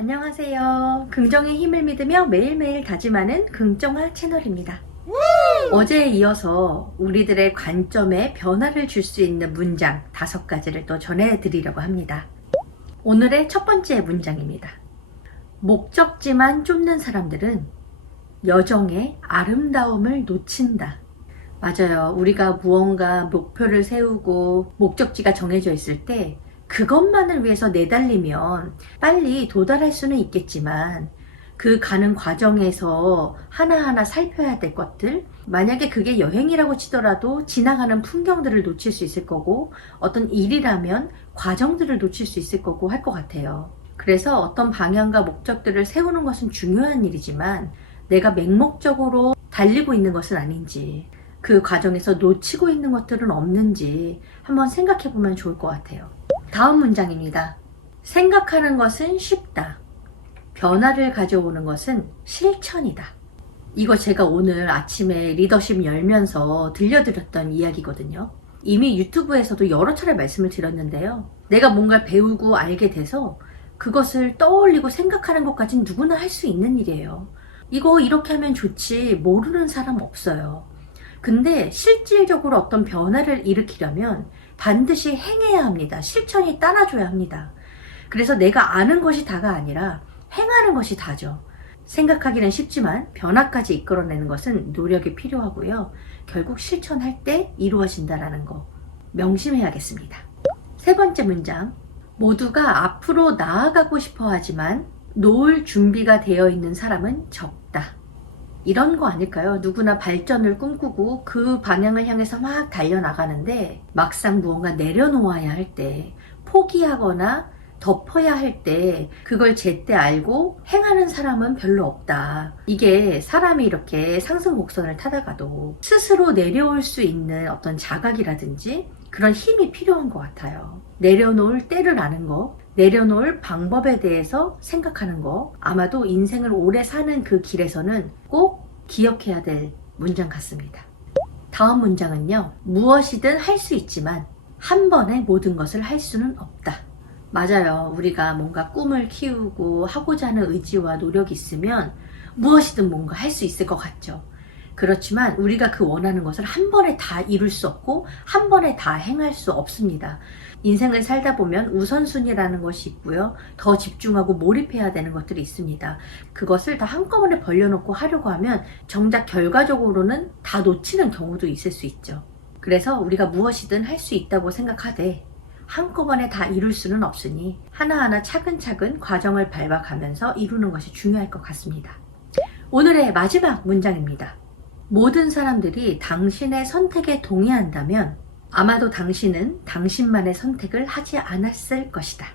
안녕하세요. 긍정의 힘을 믿으며 매일매일 다짐하는 긍정화 채널입니다. 어제에 이어서 우리들의 관점에 변화를 줄 수 있는 문장 다섯 가지를 또 전해드리려고 합니다. 오늘의 첫 번째 문장입니다. 목적지만 쫓는 사람들은 여정의 아름다움을 놓친다. 맞아요. 우리가 무언가 목표를 세우고 목적지가 정해져 있을 때 그것만을 위해서 내달리면 빨리 도달할 수는 있겠지만 그 가는 과정에서 하나하나 살펴야 될 것들, 만약에 그게 여행이라고 치더라도 지나가는 풍경들을 놓칠 수 있을 거고 어떤 일이라면 과정들을 놓칠 수 있을 거고 할 것 같아요. 그래서 어떤 방향과 목적들을 세우는 것은 중요한 일이지만 내가 맹목적으로 달리고 있는 것은 아닌지 그 과정에서 놓치고 있는 것들은 없는지 한번 생각해 보면 좋을 것 같아요. 다음 문장입니다. 생각하는 것은 쉽다. 변화를 가져오는 것은 실천이다. 이거 제가 오늘 아침에 리더십 열면서 들려드렸던 이야기거든요. 이미 유튜브에서도 여러 차례 말씀을 드렸는데요. 내가 뭔가를 배우고 알게 돼서 그것을 떠올리고 생각하는 것까진 누구나 할 수 있는 일이에요. 이거 이렇게 하면 좋지 모르는 사람 없어요. 근데 실질적으로 어떤 변화를 일으키려면 반드시 행해야 합니다. 실천이 따라줘야 합니다. 그래서 내가 아는 것이 다가 아니라 행하는 것이 다죠. 생각하기는 쉽지만 변화까지 이끌어내는 것은 노력이 필요하고요. 결국 실천할 때 이루어진다라는 거 명심해야겠습니다. 세 번째 문장. 모두가 앞으로 나아가고 싶어 하지만 놓을 준비가 되어 있는 사람은 적다. 이런 거 아닐까요? 누구나 발전을 꿈꾸고 그 방향을 향해서 막 달려나가는데 막상 무언가 내려놓아야 할 때 포기하거나 덮어야 할 때 그걸 제때 알고 행하는 사람은 별로 없다. 이게 사람이 이렇게 상승 곡선을 타다가도 스스로 내려올 수 있는 어떤 자각이라든지 그런 힘이 필요한 것 같아요. 내려놓을 때를 아는 거, 내려놓을 방법에 대해서 생각하는 거, 아마도 인생을 오래 사는 그 길에서는 꼭 기억해야 될 문장 같습니다. 다음 문장은요, 무엇이든 할 수 있지만 한 번에 모든 것을 할 수는 없다. 맞아요. 우리가 뭔가 꿈을 키우고 하고자 하는 의지와 노력이 있으면 무엇이든 뭔가 할 수 있을 것 같죠. 그렇지만 우리가 그 원하는 것을 한 번에 다 이룰 수 없고 한 번에 다 행할 수 없습니다. 인생을 살다 보면 우선순위라는 것이 있고요. 더 집중하고 몰입해야 되는 것들이 있습니다. 그것을 다 한꺼번에 벌려놓고 하려고 하면 정작 결과적으로는 다 놓치는 경우도 있을 수 있죠. 그래서 우리가 무엇이든 할 수 있다고 생각하되 한꺼번에 다 이룰 수는 없으니 하나하나 차근차근 과정을 밟아가면서 이루는 것이 중요할 것 같습니다. 오늘의 마지막 문장입니다. 모든 사람들이 당신의 선택에 동의한다면 아마도 당신은 당신만의 선택을 하지 않았을 것이다.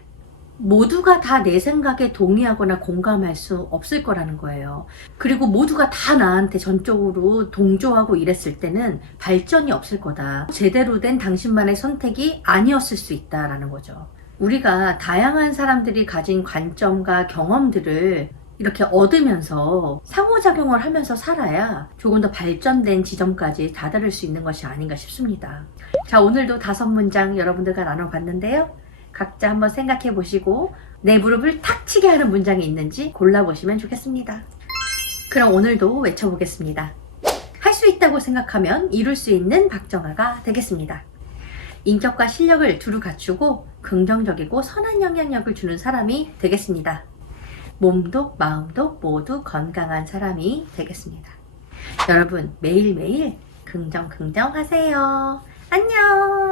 모두가 다 내 생각에 동의하거나 공감할 수 없을 거라는 거예요. 그리고 모두가 다 나한테 전적으로 동조하고 이랬을 때는 발전이 없을 거다. 제대로 된 당신만의 선택이 아니었을 수 있다라는 거죠. 우리가 다양한 사람들이 가진 관점과 경험들을 이렇게 얻으면서 상호작용을 하면서 살아야 조금 더 발전된 지점까지 다다를 수 있는 것이 아닌가 싶습니다. 자, 오늘도 다섯 문장 여러분들과 나눠봤는데요. 각자 한번 생각해 보시고 내 무릎을 탁 치게 하는 문장이 있는지 골라보시면 좋겠습니다. 그럼 오늘도 외쳐보겠습니다. 할 수 있다고 생각하면 이룰 수 있는 박정아가 되겠습니다. 인격과 실력을 두루 갖추고 긍정적이고 선한 영향력을 주는 사람이 되겠습니다. 몸도 마음도 모두 건강한 사람이 되겠습니다. 여러분 매일매일 긍정 긍정 하세요. 안녕!